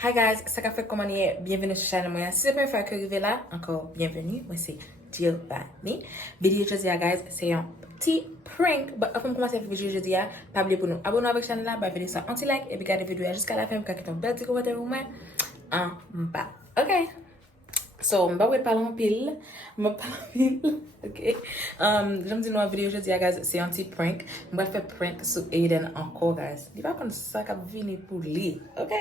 Hi guys, ça qu'a fait Koman hier. Bienvenue sur la chaîne Mwen. Si c'est la première fois que vous arrivez là, encore bienvenue. Moi c'est Byenveni. Vidéo aujourd'hui guys, c'est un petit prank. Mais avant de commencer avec la vidéo aujourd'hui, pas oublier pour nous abonner avec la chaîne là, bah venez sur anti-like et puis regardez la vidéo jusqu'à la fin pour qu'il y ait un bel petit commentaire au moins en bas. OK? So, mba wè parler en pile. OK? J'aime dire dans la vidéo aujourd'hui, guys, c'est un petit prank. Mba faire prank sur Aiden encore, guys. Il va comme ça qu'a vini pour lui. OK?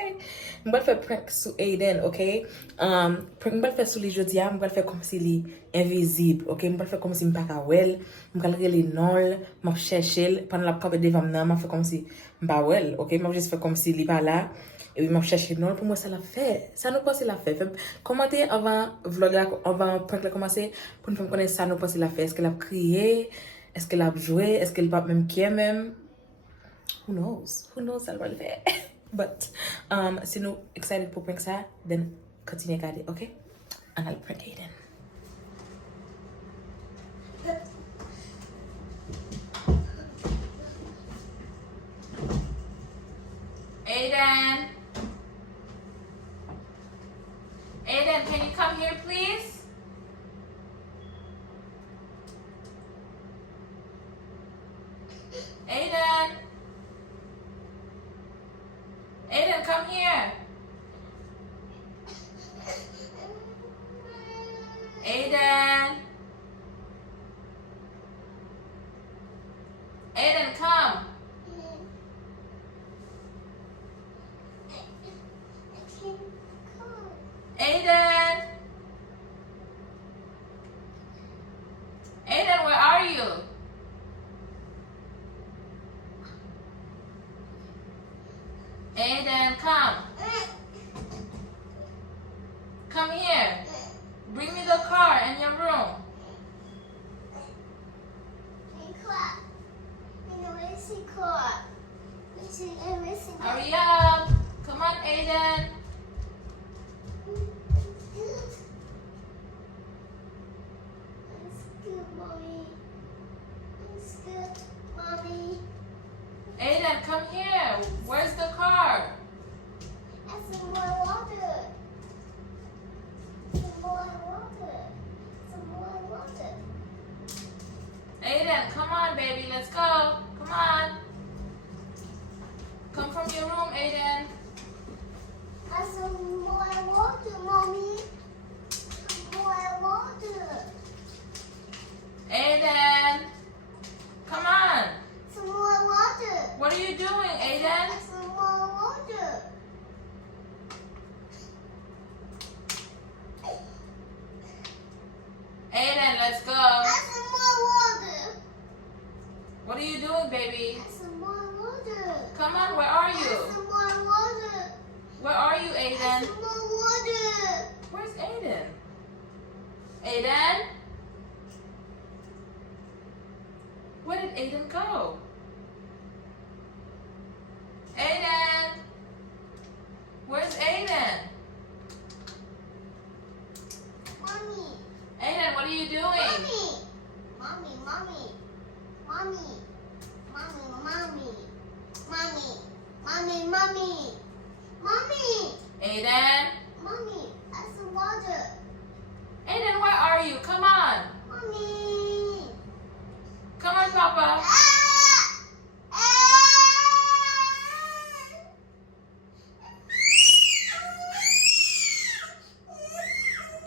Mba faire prank sur Aiden, OK? Prank mba faire sur lui aujourd'hui, mba faire comme si il invisible, OK? Mba faire comme si mpa ka wel, mba regarder nol, m'a chercher pendant la campe devant moi, m'a fait comme si mpa wel, OK? M'a juste fait comme si il pas là. Et puis, je cherche non, pour moi, ça l'a fait. Ça nous pense l'a fait. Commentez avant vlog là, avant prank là commencer, pour nous connaître ça nous pense l'a fait. Est-ce qu'elle a crié? Est-ce qu'elle a joué? Est-ce qu'elle va même qui même? Who knows? Who knows ça va le faire? But, si nous excited pour prank ça, then continue à regarder, ok? And I'll prank Aiden. Aiden! Aiden, can you come here, please? Aiden! Aiden, come here! Aiden! Aiden, come! Aiden! Aiden, where are you? Aiden, come. Come here. Bring me the car in your room. Hurry up. Come on, Aiden. Aiden, come here. Where's the car? Some more water. Some more water. Some more water. Aiden, come on, baby. Let's go. Come on. Come from your room, Aiden. Some more water, mommy. More water. Aiden, come on. Some more water. What are you doing, Aiden? Some more water. Aiden, let's go. Some more water. What are you doing, baby? Some more water. Come on, where are you? Some more water. Where are you, Aiden? Some more water. Where's Aiden? Aiden? Where did Aiden go? Aiden? Where's Aiden? Mommy. Aiden, what are you doing? Mommy. Mommy. Mommy. Mommy. Mommy. Mommy. Mommy. Mommy. Mommy. Aiden? Mommy. Some water. Aiden, where are you? Come on. Mommy. Come on, Papa.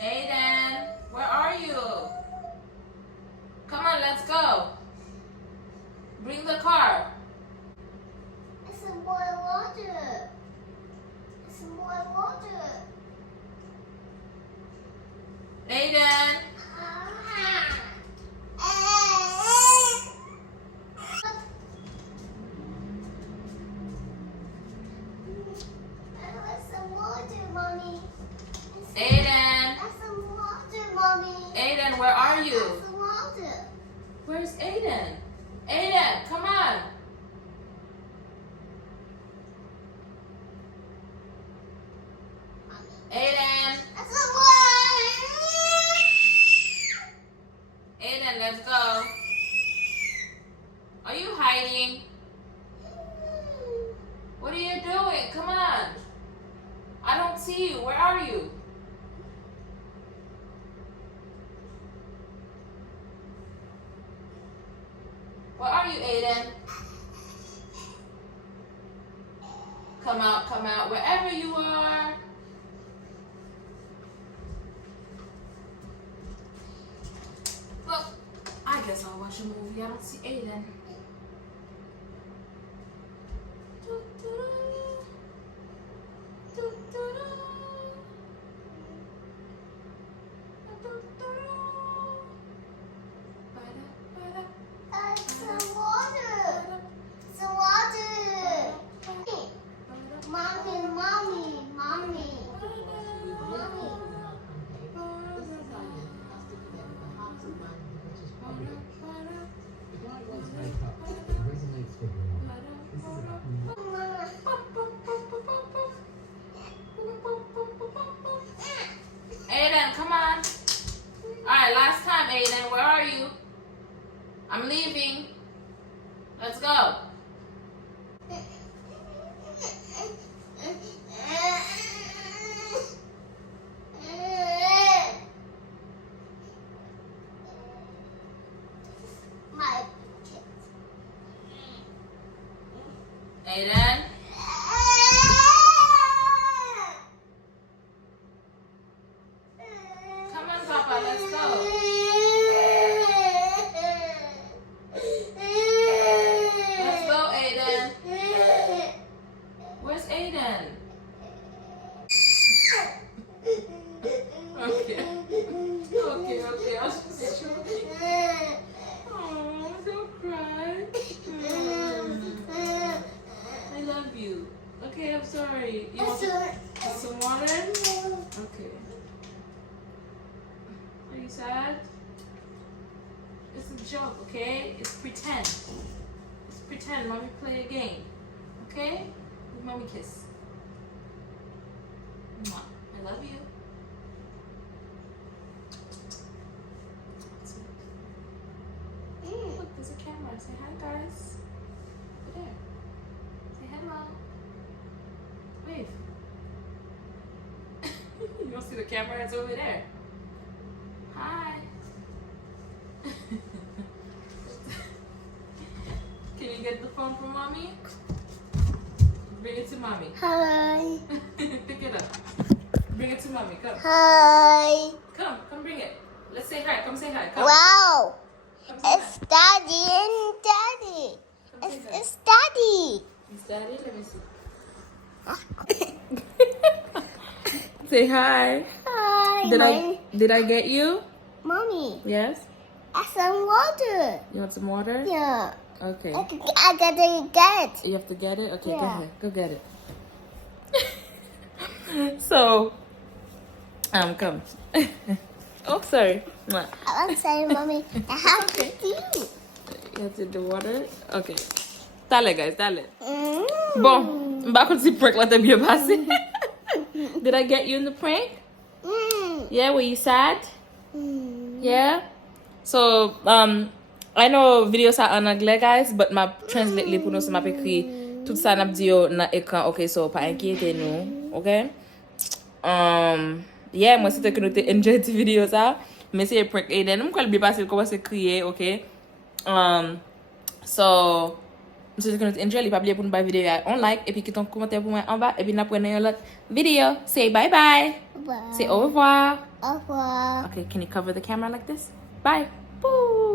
Aiden, where are you? Come on, let's go. Bring the car. Some more water. Some more water. Aiden. Some water, mommy. Aiden. Some water, mommy. Aiden, where are you? Some water. Where's Aiden? Aiden, come on. Aiden. Some water. see you. Where are you? Where are you, Aiden? Come out, wherever you are. Well, I guess I'll watch a movie. I don't see Aiden. Some water. Some water. Mommy, mommy, mommy. Mommy. Aiden, come on. Alright, last time, Aiden. Where are you? I'm leaving. Let's go. My Aiden. Come on, Papa. Let's go. Let's go, Aiden. Where's Aiden? Okay. Okay. I was just joking. Oh, don't cry. I love you. Okay, I'm sorry. You want some water? Okay. Are you sad? It's a joke, okay? It's pretend. It's pretend. Mommy play a game. Okay? Give mommy a kiss. Mwah. I love you. Look, there's a camera. Say hi, guys. Over there. Say hello. Wave. You don't see the camera? It's over there. Hi. Can you get the phone from mommy? Bring it to mommy. Hi. Pick it up. Bring it to mommy. Come. Hi. Come bring it. Let's say hi. Come say hi. Come. Wow. Come say It's Daddy and Daddy. hi. Come say hi. It's Daddy. It's Daddy. Let me see. Say hi. Hi. Did I get you? Mommy, Yes. some water. You want some water? Yeah. Okay. I gotta get. You have to get it? Okay, go Yeah. ahead. Go get it. So, come. Oh, sorry. Mwah. I want to say, Mommy, I have Okay. to do. You have to do water? Okay. Dale, guys, dale. Mm. Bon, back on the prank like that be Passé. Did I get you in the prank? Mm. Yeah, were you sad? Mm. Yeah? So, I know videos are en anglais, guys, but ma translate li pou nou se map ekri tout sa nap diyo na ekran, okay, so pa enkyete nou, okay? Yeah, mwen sete ke nou te enjoy ti video sa, men se prank Aiden, mwen kwa li bi Passé koman se Kriyé, okay? So, mwen sete ke nou te enjoy, li pa bliye pou nou bay video ya, on like, epi kiton komentè pou mwen an ba, epi napwen nan yon lot video. Say bye bye. Bye. Say au revoir. Au revoir. Okay, can you cover the camera like this? Bye. Boo.